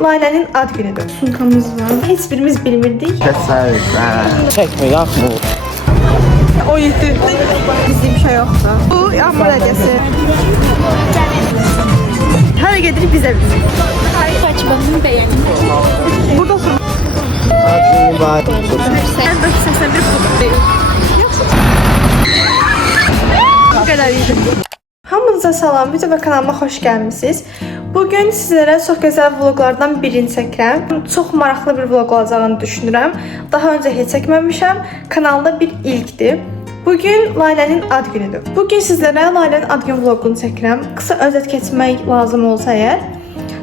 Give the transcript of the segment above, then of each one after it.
Laylənin ad günüdür. Sumkamız var. Heç birimiz bilmirdik. Çekme yapma. O yedi. Bizim şey yoksa. Bu yağmur hediyesi. Hara gedirik bizə bizim. Açmamını beğendim. Burada sun. Sen de seslen bir kutu değil. Bu qədər idi. Hamınıza salam, video və kanalıma xoş gəlmisiniz. Bugün sizlərə çox gözəl vloglardan birini çəkirəm. Çox maraqlı bir vlog olacağını düşünürəm. Daha öncə heç çəkməmişəm. Kanalda bir ilkdir. Bugün Laylənin ad günüdür. Bugün sizlərə Laylənin ad günü vlogunu çəkirəm. Qısa özət keçmək lazım olsa əgər,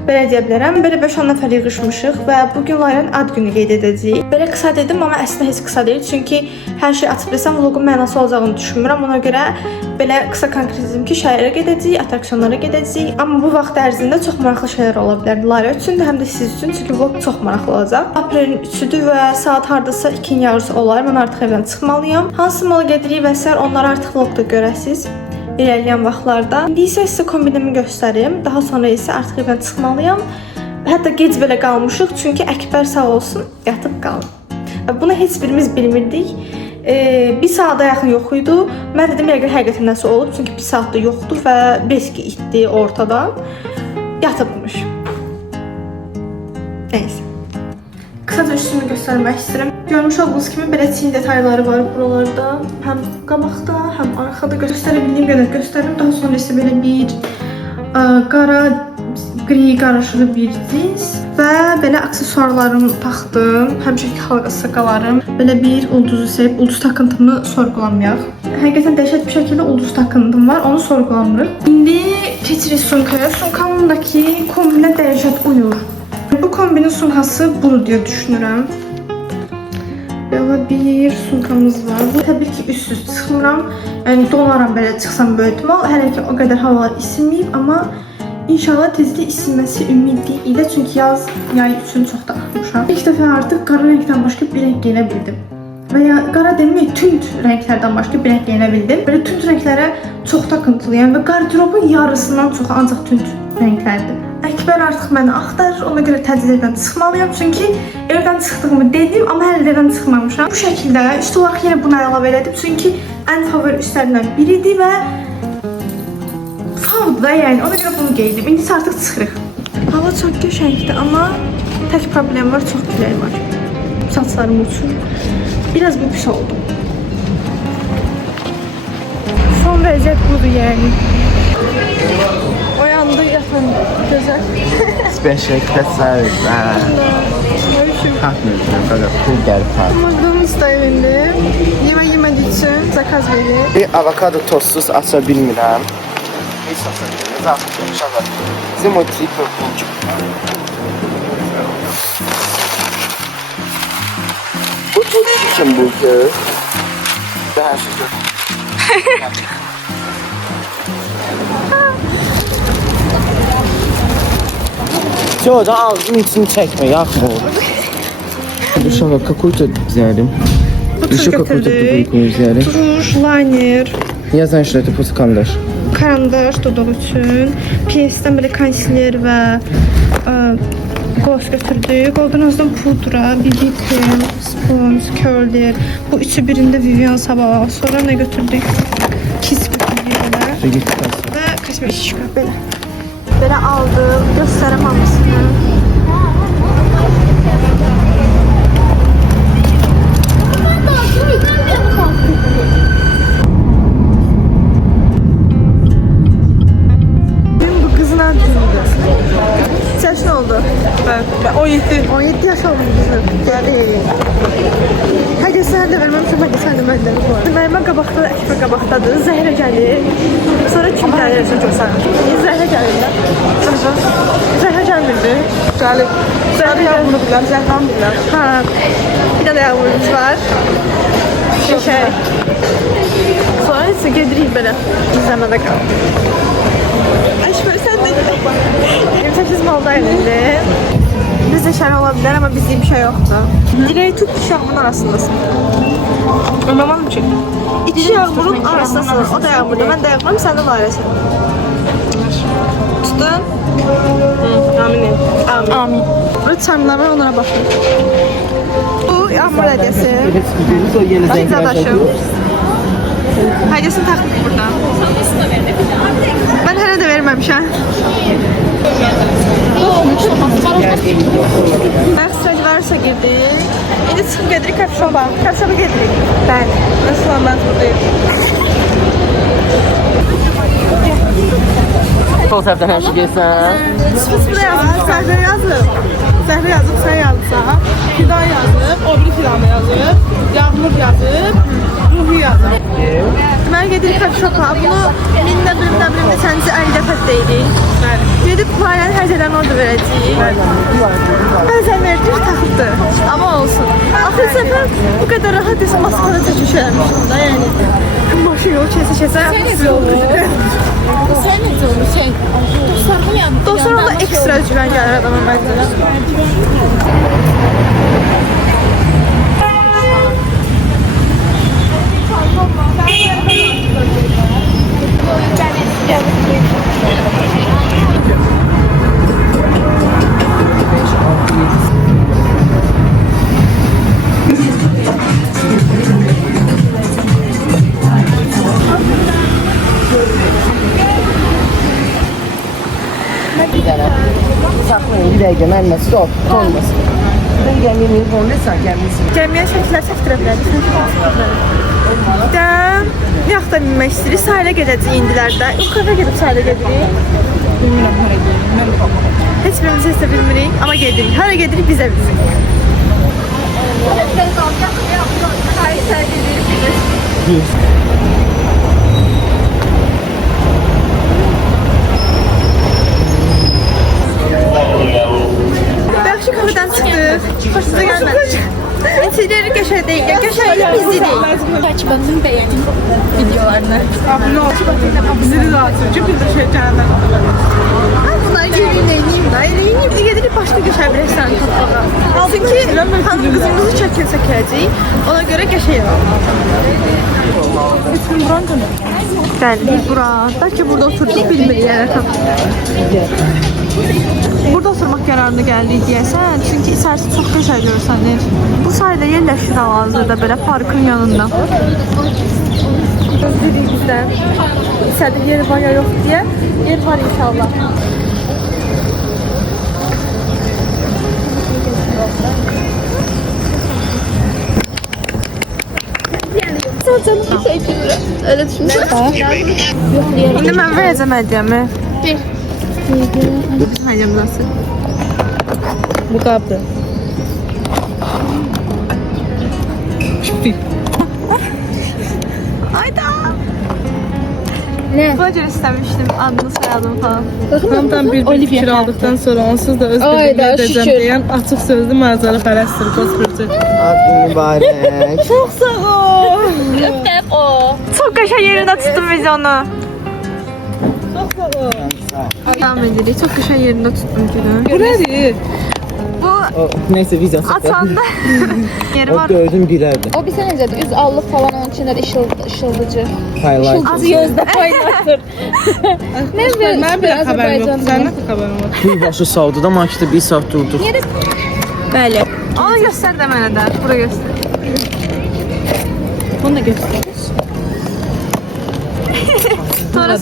belə deyə bilərəm. Belə 5-10 nəfər yığışmışıq və bugün Laylənin ad günü qeyd edəcəyik. Belə qısa dedim, amma əslində heç qısa deyil. Çünki hər şey açıb desəm vlogun mənası olacağını düşünmürəm. Ona görə belə qısa konkretizm ki, şəhərə gedəcəyik, atraksionlara gedəcəyik. Amma bu vaxt ərzində çox maraqlı şeylər ola bilər Laylə üçün də, həm də siz üçün. Çünki vlog çox maraqlı olacaq. Aprelin 3-üdür və saat hardasa 2-nin yarısı olar. Mən artıq evdən çıxmalıyam. Hansı mola gedirik və s. onları artıq vlogda görəsiniz irəliyən vaxtlarda. İndi isə sizə kombinimi göstərim. Daha sonra isə artıq evdən çıxmalıyam. Hətta gec belə qalmışıq, çünki Əkbər sağ olsun yatıb qalıb. Bunu heç birimiz bilmirdik. Bir saata yaxın yox idi. Mən dedim yəqin həqiqətən nəsə olub, çünki bir saatda yoxdur və beski itdi ortadan. Yatıbmış. Neyse. Qısaca üstümü göstərmək istəyirəm. Görmüş olduğunuz kimi belə çiyin detayları var buralarda. Həm qabaqda, həm arxada göstərə bildiyim qədər göstərim. Daha sonra isə belə bir qara, gri qarışığı bir cins və belə aksesuarlarımı taxdım. Həmişəki halqa sakalarım. Belə bir ulduzu sevib, ulduz takıntımı sorğulamayaq. Həqiqətən dəhşət bir şəkildə ulduz takıntım var, onu sorğulamırıq. İndi keçirik sumkaya. Sumkamdakı kombinə dəhşət uyur. Bu kombinin sumkası budur deyə düşünürəm. Belə bir sumkamız var. Bu təbii ki üstsüz çıxmıram. Yəni donaram belə çıxsam böyük ihtimal. Hələ ki o qədər havalar isinməyib, amma İnşallah tezliklə isinməsi ümidli ilə, çünki yay üçün çox da axmışam. İlk dəfə artıq qara rəngdən başqa bir rəng geyinə bildim. Və ya qara deməyək, tünd rənglərdən başqa bir rəng geyinə bildim. Belə tünd rənglərə çox takıntılıyam və qarderobun yarısından çoxu ancaq tünd rənglərdir. Əkbər artıq məni axtarır, ona görə təcil evdən çıxmalıyam. Çünki evdən çıxdığımı dedim, amma hələ evdən çıxmamışam. Bu şəkildə üst olaraq yenə bunu əlavə elədim. Çünki ən favori üstlərindən biridir və da yəni ona görə bunu geydim. İndi artıq çıxırıq. Hava çox qəşəngdir, amma tək problem var, çox külək var. Saçlarım uçur. Biraz bu pis oldu. Son vəziyyət budur yəni. Oyandı, yatan gözəl. Special kasarız. Kalkmıyorum kadar pul geldi. McDonald's'da evində yemək yemədik üçün zakaz verir. Bir avokado tostsuz aça bilmirəm. Neyse asabiliriz. Artık inşallah. Bizim o tipi bulacak. Bu çok chicken burger. Daha şükür. Çoğudan ağzının içini çekme, yapma. Duşava какой-то взяли. Еще какой-то тупик взяли. Tuş, liner. Я знаю, что это просто карандаш. Karandaş dodaq üçün. PS-dən belə konsiler və gloss götürdük. Golden Rose'dan pudra, BB krem, spons, curler. Bu üçü birində Vivian Sabah. Sonra nə götürdük? Kiss götürdük belə. Və kaşmir şişka belə. Belə aldım. Göstərəm hamısını. Yaş ne oldu? Ben 17. 17 yaş oldu bizim. Yani həqiqətən də verməmişəm, həqiqətən də məndə var. Mənim qabaqda, Əkbər qabaqdadır. Zəhrə gəlir. Sonra kim gəlir? Zəhrə gəlir. Zəhrə gəlmirdi. Gəlib. Zəhra yağmuru biləm, Zəhran biləm. Ha. Bir dənə yağmurumuz var. Şəkər. Sonra isə gedirik belə. İzləmədə qalıb. Əkbər sən də 28 malda elində. Bizdə şər ola bilər, amma bizdə bir şey yoxdur. Dirəyi tut, iki yağmurun arasındasın. Anlamadım ki. İki yağmurun arasındasın. O da yağmurda, mən də yağmurum, sən də Layləsin. Tutdun. Amin. Amin. Amin. Burada çaylar var, onlara baxın. Bu yağmur hədiyəsi. O yeni Biz adaşım. Hədiyəsini taxdıq burada. Mən hələ də verməmişəm. Məqsəd varsa girdik. İndi çıxıb gedirik kafşoba. Kafşoba gedirik. Bəli. Nasıl ben buradayım? Sol tərəfdən hər şey gəlsən. Biz buraya yazdık, Zəhra yazıb. Zəhra yazıb, sən yazırsan. Fidan yazıb, o biri Fidan'a yazıb. Yağmur yazıb, Ruhi yazıb. Deməli gedirik kafşoba. Bunu minlə bilimdə səncə 50 dəfə deyirik. Bəli. Gedib paylayan həcələrini orada verəcəyik. Bəzən verdik, taxıbdır. Amma olsun. Axır səfər bu qədər rahat desə maskara çəkmiş eləmişim da, yəni. Maşın yol kəsə-kəsə yapmışsın. Sen ne diyorsun şey? Dostlarımı yandı. Dostlarına da ekstra güvən gəlir adama məncə. Saxlayın, bir dəqiqə, mənimlə stop, olmasın. Sən gəmini informləsən, gəmini Gəmiyə şəkillər çəkdirə bilərik. Dən, yaxud da minmək istəyirik, sahilə gedəcəyik indilərdə. İlk kafe gedib sahilə gedirik. Bilmiyorum nereye gidiyorum. Ben de bakmadım. Heç birimiz heç də bilmirik, amma gedirik. Hara gedirik, bizə bizik. Yaxşı kafedən çıxdıq. Xoşunuza gəlmədi. İnteriyeri qəşəng deyil, qəşəng bizli deyil. Takipçilerim beğenin videolarını. Abone ol. Bizi de dağıtır. Çünkü biz de şey cehennem. Bunları gelin eləyim da, eləyim də gedirik başqa qəşəng bir restoran tapmağa. Çünki hanım qızımızı çəkil çəkəcəyik, ona görə qəşəng İsmin Bronco mu? Bəli, bura. Bəlkə burada oturduq, bilmirik yəni tam. Burada oturmaq qərarına gəldik deyəsən, çünki içərisi çox qəşəng görsənir. Bu sahildə yerləşir hal-hazırda belə parkın yanında. Gözləyirik bizdən. İçəridə yer var ya yox deyə. Yer var inşallah. Canım teşekkür ederim. Öyle düşünmüşsün. İndi mən verəcəm hədiyyəmi. Hədiyyəm nasıl? Bu kaptı. Ayda! Ne? Buna görə istəmişdim adını, soyadını falan. Tam bir Olivia fikir aldıktan sonra onsuz da öz Ay bildiğini da, edeceğim şükür. diyen açık sözlü manzara pərəstir Kospirci. Adın mübarək. Çok sağ ol. Hep o. Çox qəşəng yerində tutdum biz onu. Çok sağ ol. Devam edirik. Çox qəşəng yerində tutdum günü. Bu nedir? Bu O, neyse viza açanda yeri O var. gördüm bilərdim. O bir sene dedi. Üz allık falan onun içinde de ışıldıcı. Highlight. Az gözde paylaştır. Ne Ben bir bir haberim yok. Azerbaycan'da. Sen nasıl haberin var? Bir başı savduda marketdə bir saat durduq. Bəli. Onu göstər də mənə də. Bura göstər. Bunu da göster. Sonra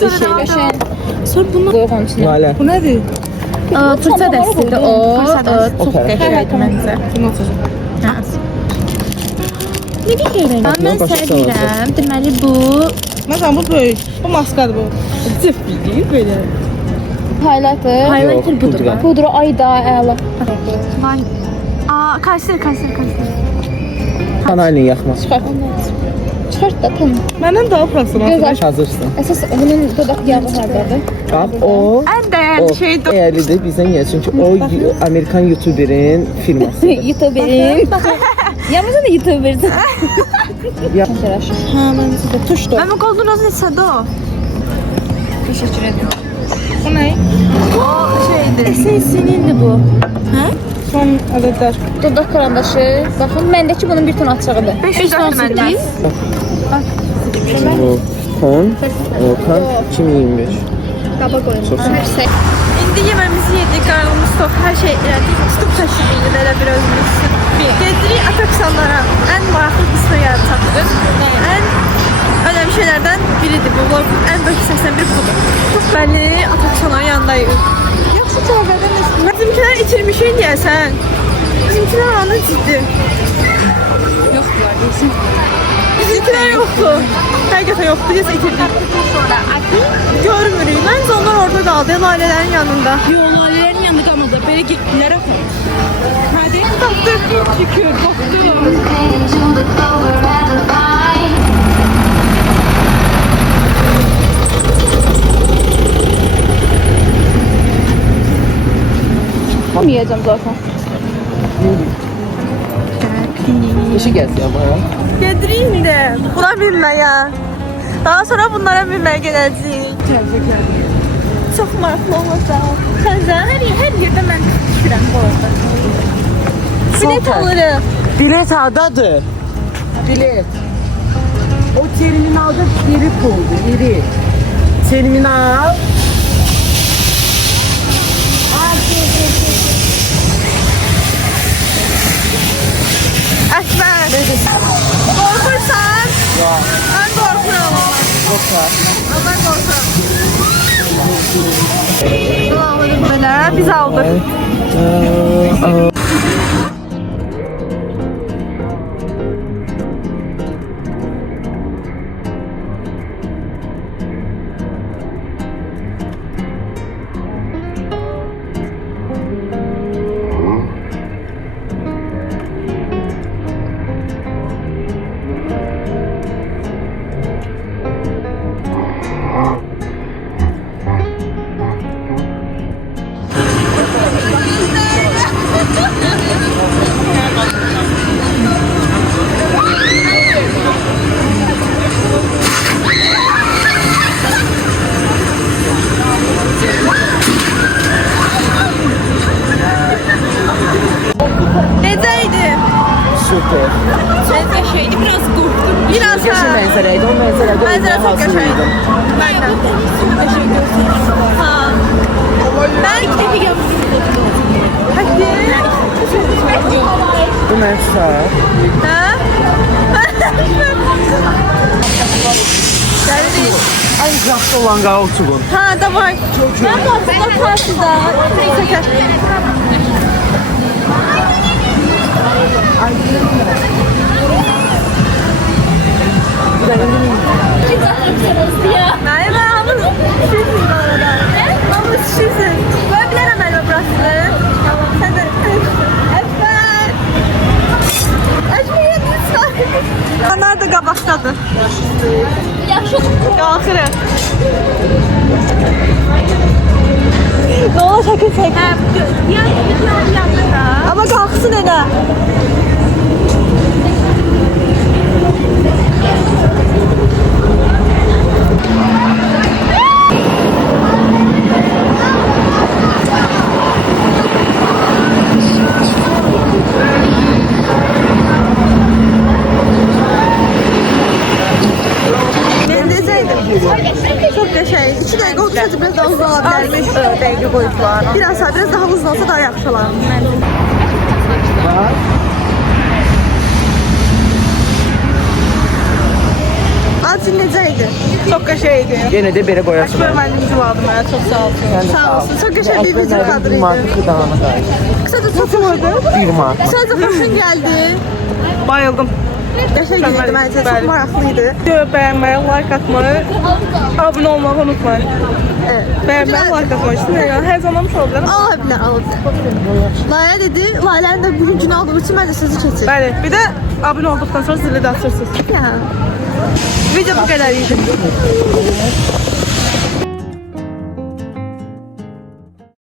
Şey. Sonra bunu koy onun içine. Lalə. Bu nedir? Fırça dəstində o. Çok Okay. qəşəngdir məncə. Bunu atacağım. Ne bileyim. Ben başa sevirəm. Deməli bu Mesela bu böyük. Bu maskadır bu. Cif bildiğin böyle. highlighter. Highlighter budur. Pudra. Pudra ay daha əla. Vay. Aa, Kayseri. Kanalini yaxma. Çıxart da tamam. Benden daha profesyonel. Göz aç. Hazırsın. Əsas bunun dodaq yağı hardadır? Bax o Ən o dəyərli şeydir. dəyərlidir bizdən gəlir çünki o Amerikan YouTuberin firmasıdır. YouTuberin. Yalnız da YouTuber'dır. Ya Ha, mən sizə tuş da. Mən bu Golden Rose neçədə o? Təşəkkür edirəm. Bu ne? O şeydir. Senindir bu. Son adetler. Dodaq karandaşı. Baxın, məndəki bunun bir ton açığıdır. 500 məndən. bu kon Volkan 2025. Qaba qoyun. Çox sağ ol. Yüksək. İndi İndi yeməmizi yedik, qarnımız tok, hər şey elədik. Tutub çəkildik belə bir özümüz. Gedirik atraksionlara. Ən maraqlı qismə gəlib çatdıq. Ən önemli şeylərdən biridir bu vlogun. Ən böyük hissəsindən biri budur. Çox bəlli atraksionların yanındayıq. Yaxşı cavablardan nəsə. Bizimkilər itirmişik deyəsən. Bizimkilər anı ciddi. Yoxdular deyəsən. Bizimkilər yoxdur. Həqiqətən yoxdur. Deyəsə itirdik. Sonra atı. Görmürük. Məncə onlar orada qaldı. Laylələrin yanında. Yollarların yanında qalmadı. Belə getdilər axı. Hadi. Tapdıq. Şükür, tapdım. Yiyeceğim zaten. Kişi geldi ama ya. Gedirik indi. Buna binməyə. Daha sonra bunlara binməyə gedəcəyik. Çox maraqlı olacaq. Səncə? Hər yerdə mən düşürəm bu arada. Bilet alırıq. Bilet adadır. Bilet. O terminalda biri oldu, biri. Terminal. Əkbər. Qorxursan? Ya. Mən qorxuram. Yoksa. Mən qorxuram. Alırıq belə. Biz aldıq. Necəydi? Süper. Səncə şeydi, biraz qorxdum. Biraz Geçen ha. mənzərəydi, o mənzərədə Mənzərə çok qəşəngdir. Mən də təşəkkür ederim. Ha. Mən Dəfə gəlmişdim. Hadi. Bu mən sağ. Ha? Gəlirik. Ən yaxşı olan qavulçuğun. Ha, davay. Mən qorxudan karşıda. Mənim hamı şişsin bu arada. Hamı şişsin. Böyle bilərəm əlbə burasını. Tamam, sən də. Əkbər. Əkbər yetmiş. Onlar da qabaqdadır. Yaxşı. Qalxırıq. Ne ola şəkil çək. Amma qalxsın elə. Çok qəşəng. 2 dəqiqə otursa biraz daha uzun ola bilərmiş. Dəqiqə qoyublar. Biraz daha uzun olsa daha yaxşı olar. Azın necəydi? Çox qəşəngdir. Yenə də belə qoyasın. Əkbər mənim cavabım mənə çox sağ olsun. Sağ olsun. Çok qəşəng bir video kadrıydı. Bir mantıqlı dağına qayır. Kısaca çok hoşuma Bir mantıqlı. Kısaca hoşun geldi. Bayıldım. Qəşəng idi məncə. Çox Bəli. maraqlıydı. Videoyu bəyənməyi, like atmayı, abunə olmağı unutmayın. Evet. Bəyənməyi, like atmayı istəyirəm. Hər zaman ola bilərəm. Alabilir, alabilir. Lale dedi, Lale'nin de bugün günü aldığım için ben de sizi keçirdim. Bəli, bir də abunə olduqdan sonra zili də açırsınız. Ya. Video bu qədər idi.